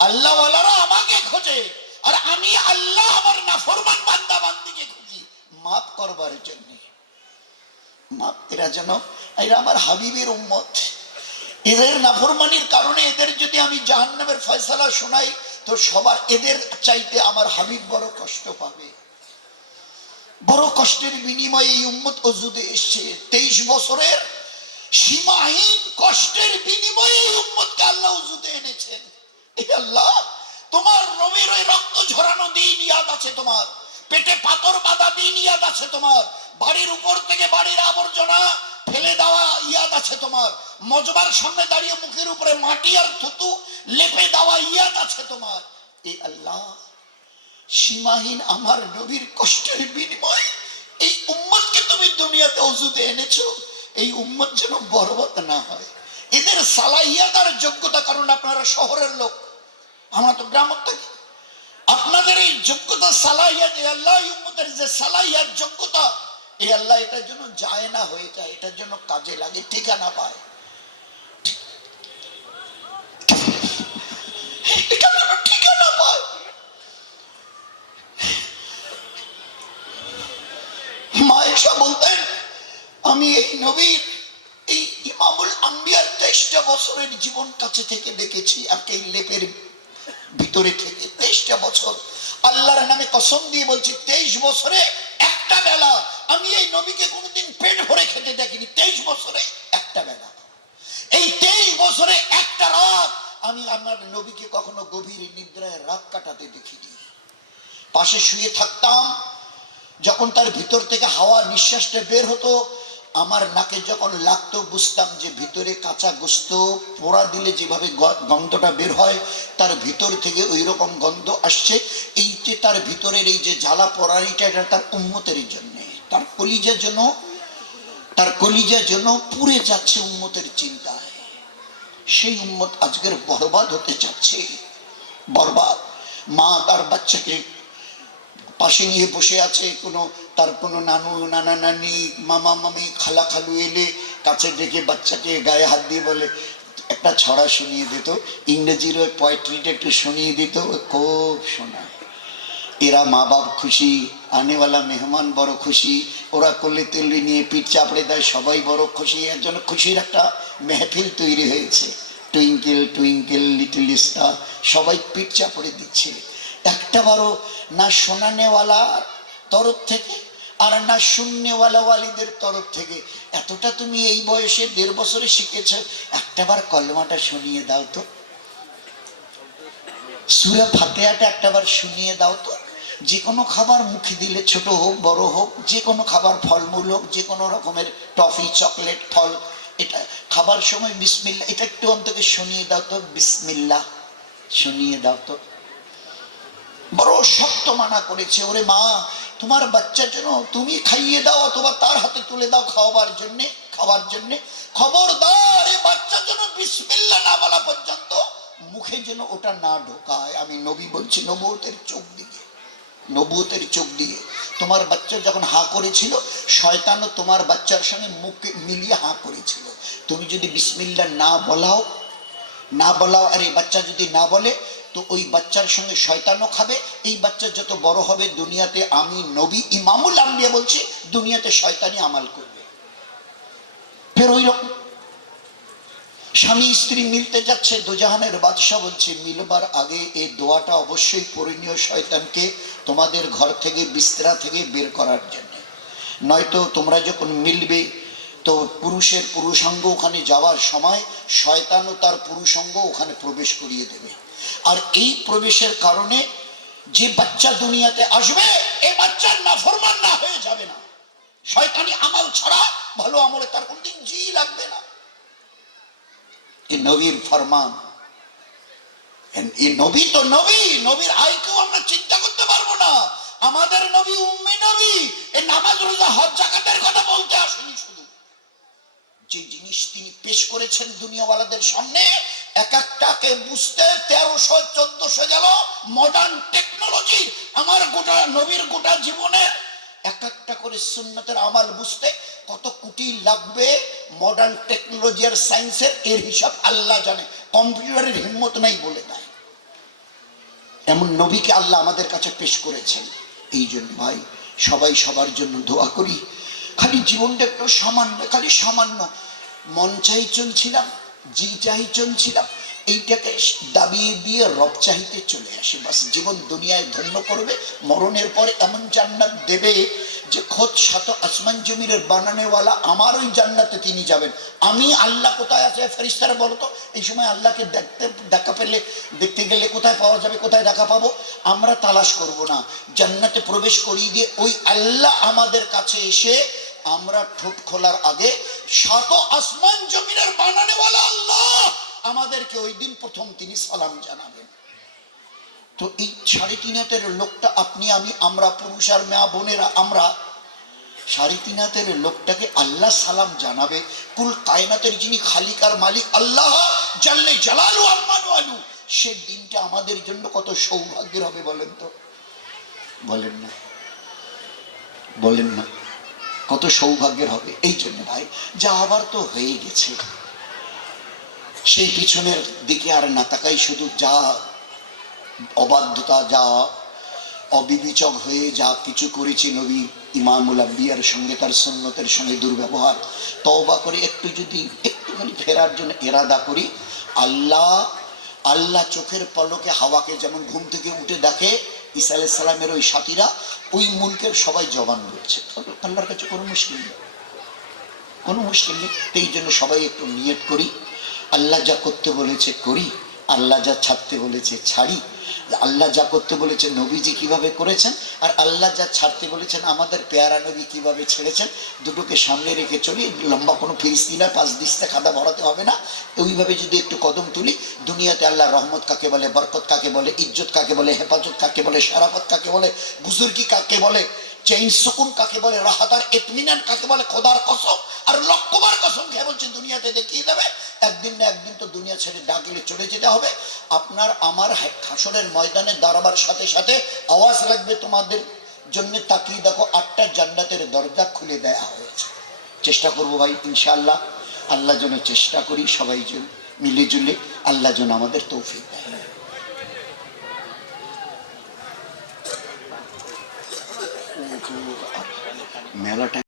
আল্লাহওয়ালারা আমাকে খোঁজে, আর আমি আল্লাহ আমার নাফরমান বান্দা বান্দিকে খুঁজি মাফ করবার জন্য। মাফ এরা যেন, এরা আমার হাবিবের উম্মত। এদের নাফরমানির কারণে এদের যদি আমি জাহান্নামের ফয়সালা শোনাই তো সবার এদের চাইতে আমার হাবিব বড় কষ্ট পাবে। বড় কষ্টের বিনিময়ে এই উম্মত অজুদে এসছে। 23 বছরের সীমাহীন কষ্টের বিনিময়ে এই উম্মতকে আল্লাহ অজুদে এনেছেন। হে আল্লাহ, তোমার নবীর ওই রক্ত ঝরানো দিন ইয়াদ আছে তোমার, পেটে পাথর বাঁধা দিন ইয়াদ আছে তোমার, বাড়ির উপর থেকে বাড়ির আবর্জনা ফেলে দেওয়া ইয়াদ আছে তোমার, মজবার সামনে দাঁড়িয়ে মুখের উপরে মাটি আর থুতু লেপে দেওয়া ইয়াদ আছে তোমার। এই আল্লাহ, সীমাহীন আমার নবীর কষ্টের বিনিময়ে এই উম্মতকে তুমি দুনিয়াতে অজুদে এনেছো। এই উম্মত যেন বরবাদ না হয়। এদের সালাহিয়াত আর যোগ্যতা, কারণ আপনারা শহরের লোক, আমরা তো গ্রামে থাকি, আপনাদের এই যোগ্যতা সালাহিয়াত, আল্লাহ উম্মতের যে সালাহিয়াত যোগ্যতা, এই আল্লাহ এটার জন্য যায় না হয়ে যায়, এটার জন্য কাজে লাগে, ঠিকানা পায়, ঠিকানা পায়। মা এসা বলতেন, আমি এই নবীর এই ইমামুল আম্বিয়ার 23টা বছরের জীবন কাছে থেকে দেখেছি, আর এই লেপের ভিতরে থেকে 23টা বছর। আল্লাহর নামে কসম দিয়ে বলছি, 23 বছরে একটা বেলা আমি এই নবীকে কোনোদিন পেট ভরে খেতে দেখিনি। 23 বছরে একটা বেলা, এই 23 বছরে একটা রাত আমি আমার নবীকে কখনো গভীর নিদ্রায় রাত কাটাতে দেখিনি। পাশে শুয়ে থাকতাম, যখন তার ভিতর থেকে হাওয়া নিঃশ্বাসটা বের হতো, আমার নাকে যখন লাগতো বুঝতাম যে ভিতরে কাঁচা গোস্ত পোড়া দিলে যেভাবে গন্ধটা বের হয়, তার ভিতর থেকে ওই রকম গন্ধ আসছে। এই যে তার ভিতরের এই যে জ্বালা পোড়ানিটা, এটা তার উম্মতের জন্য, তার কলিজার জন্য, তার কলিজার জন্য পুড়ে যাচ্ছে উম্মতের চিন্তায়। সেই উম্মত আজকের বরবাদ হতে যাচ্ছে, বরবাদ। মা তার বাচ্চাকে পাশে নিয়ে বসে আছে, তার কোনো নানু নানা নানি মামা মামি খালা খালু এলে কাছে ডেকে বাচ্চাকে গায়ে হাত দিয়ে বলে একটা ছড়া শুনিয়ে দিত, ইংরেজির ওই পোয়েট্রিটা একটু শুনিয়ে দিত, খুব শোনায়। এরা মা বাপ খুশি, আনেওয়ালা মেহমান বড় খুশি, ওরা কোলে তুলে নিয়ে পিঠ চাপড়ে দেয়, সবাই বড় খুশি। এর জন্য খুশির একটা মেহফিল তৈরি হয়েছে। টুইঙ্কেল টুইঙ্কেল লিটল স্টার, সবাই পিঠ চাপড়ে দিচ্ছে। একটা বারো না শোনানেওয়ালার তরফ থেকে আর না শূন্যওয়ালা ওয়ালিদের তরফ থেকে, এতটা তুমি এই বয়সে 1.5 বছরে শিখেছ, একটাবার কলমাটা শুনিয়ে দাও তো, সূরা ফাতিহাটা একটাবার শুনিয়ে দাও তো। যে কোনো খাবার মুখে দিলে, ছোট হোক বড় হোক, যে কোনো খাবার, ফলমূল হোক, যে কোনো রকমের টফি চকলেট ফল, এটা খাবার সময় বিসমিল্লাহ, এটা একটু অন্তকে শুনিয়ে দাও তো, বিসমিল্লাহ শুনিয়ে দাও তো। বড় শক্ত মানা করেছে, ওরে মা তোমার বাচ্চা যেন তুমি খাইয়ে দাও অথবা তার হাতে তুলে দাও খাওয়াবার জন্যে, খাওয়ার জন্যে, খবরদার এ বাচ্চা যেন বিসমিল্লাহ না বলা পর্যন্ত মুখে যেন ওটা না ঢোকায়। আমি নবী বলছি, নবুয়তের চোখ দিয়ে, নবুয়তের চোখ দিয়ে তোমার বাচ্চা যখন হা করেছিল, শয়তানও তোমার বাচ্চার সঙ্গে মুখে মিলিয়ে হা করেছিল। তুমি যদি বিসমিল্লাহ না বলাও আর এই বাচ্চা যদি না বলে, তো ওই বাচ্চার সঙ্গে শয়তানও খাবে। এই বাচ্চা যত বড় হবে দুনিয়াতে, আমি নবী ইমামুল আম্বিয়া বলছি, দুনিয়াতে শয়তানি আমাল করবে। ফের ওই রকম স্বামী স্ত্রী মিলতে যাচ্ছে, দোজাহানের বাদশা বলছে মিলবার আগে এই দোয়াটা অবশ্যই পড়ে নিও শয়তানকে তোমাদের ঘর থেকে বিস্তরা থেকে বের করার জন্য, নয়তো তোমরা যখন মিলবে তো পুরুষের পুরুষাঙ্গ ওখানে যাওয়ার সময় শয়তানও তার পুরুষাঙ্গ ওখানে প্রবেশ করিয়ে দেবে। আর এই প্রবেশের কারণে যে বাচ্চা দুনিয়াতে আসবে, এই বাচ্চার নাফরমান না হয়ে যাবে না। শয়তানি আমাল ছাড়া ভালো আমলে তার কোনদিন জি লাগবে না। এই নবীর ফরমান, এই নবী তো নবী, নবীর আয়কেও আমরা চিন্তা করতে পারবো না। আমাদের নবী উম্মি নবী, এই নামাজ রোজা হজ যাকাতের কথা বলতে আসেনি, শুধু যে জিনিস তিনি পেশ করেছেন দুনিয়াওয়ালাদের সামনে, এক একটাকে বুঝতে 1300-1400 গেল মডার্ন টেকনোলজি। আমার গোটা নবীর গোটা জীবনের এক একটা করে সুন্নতের আমাল বুঝতে কত কোটি লাগবে মডার্ন টেকনোলজি আর সায়েন্সের, এর হিসাব আল্লাহ জানে। কম্পিউটারের হিম্মত নাই বলে দেয়। এমন নবীকে আল্লাহ আমাদের কাছে পেশ করেছেন। এই জন্য ভাই সবাই সবার জন্য দোয়া করি। খালি জীবনটা একটু সামান্য, খালি সামান্য মন চাই চলছিলাম, জি চাই চলছিলাম, এইটাকে দাবিয়ে দিয়ে রব চাইতে চলে আসে, বাস জীবন দুনিয়ায় ধন্য করবে। মরণের পরে এমন জান্নাত দেবে যে খোদ শত আসমান জমিনের বানানেওয়ালা আমার ওই জান্নাতে তিনি যাবেন। আমি আল্লাহ কোথায় আছে ফেরেশতারা বলতো, এই সময় আল্লাহকে দেখতে গেলে কোথায় পাওয়া যাবে, কোথায় দেখা পাবো? আমরা তালাশ করব না, জান্নাতে প্রবেশ করিয়ে দিয়ে ওই আল্লাহ আমাদের কাছে এসে, আমরা ঠোঁট খোলার আগে শত আসমান জমিনের বানানেওয়ালা আল্লাহ আমাদেরকে ওই দিন প্রথম তিনি সালাম জানাবেন। তো এই ৩.৫ হাতের লোকটা আপনি আমি, আমরা পুরুষ আর মা বোনেরা, আমরা ৩.৫ হাতের লোকটাকে আল্লাহ সালাম জানাবে। কুল কায়নাতের যিনি খালিকার মালিক আল্লাহ জাল্লে জালালু আম্মানু আলু, সে দিনটা আমাদের জন্য কত সৌভাগ্যের হবে বলেন তো? বলেন না, বলেন না, কত সৌভাগ্যের হবে। এই জন্য ভাই যা আবার তো হয়ে গেছে, সেই পিছনের দিকে আর না তাকাই, শুধু যা অবাধ্যতা, যা অবিবেচক হয়ে যা কিছু করেছি, নবী ইমামুল আম্বিয়ার সঙ্গে, তার সুন্নতের সঙ্গে দুর্ব্যবহার, তওবা করে একটু যদি একটুখানি ফেরার জন্য এরাদা করি, আল্লাহ চোখের পলকে হাওয়াকে যেমন ঘুম থেকে উঠে দেখে, ঈসা আলাইহিস সালামের ওই সাথীরা, ওই মুলকের সবাই জবান ধরছে। আল্লাহর কাছে কোনো মুশকিল নেই, কোনো মুশকিল নেই। এই জন্য সবাই একটু নিয়ত করি, আল্লাহ যা করতে বলেছে করি, আল্লাহ যা ছাড়তে বলেছে ছাড়ি। আল্লাহ যা করতে বলেছে নবীজি কিভাবে করেছেন, আর আল্লাহ যা ছাড়তে বলেছেন আমাদের পেয়ারা নবী কিভাবে ছেড়েছেন, দুটোকে সামনে রেখে চলি। লম্বা কোনো ফিরিস্তি না, 5 দিস্তে খাদা ভরাতে হবে না। ওইভাবে যদি একটু কদম তুলি, দুনিয়াতে আল্লাহ রহমত কাকে বলে, বরকত কাকে বলে, ইজ্জত কাকে বলে, হেফাজত কাকে বলে, শারাফত কাকে বলে, বুজুর্গি কাকে বলে, চেইন সুকুন কাকে বলে, রাহাতার ইতমিনান কাকে বলে, খোদার কসম আর লক্ষবার কসম খেয়ে বলছে দুনিয়াতে দেখিয়ে দেবে। একদিন না একদিন তো দুনিয়া ছেড়ে ডাকলে চলে যেতে হবে। আপনার আমার হাসরের ময়দানে দাঁড়াবার সাথে সাথে আওয়াজ লাগবে, তোমাদের জন্য তাকিয়ে দেখো 8টা জান্নাতের দরজা খুলে দেয়া হয়েছে। চেষ্টা করবো ভাই ইনশাআল্লাহ, আল্লাহ যেন চেষ্টা করি সবাই যেন মিলে জুলে, আল্লাহ যেন আমাদের তৌফিক দেয়। মেলাটা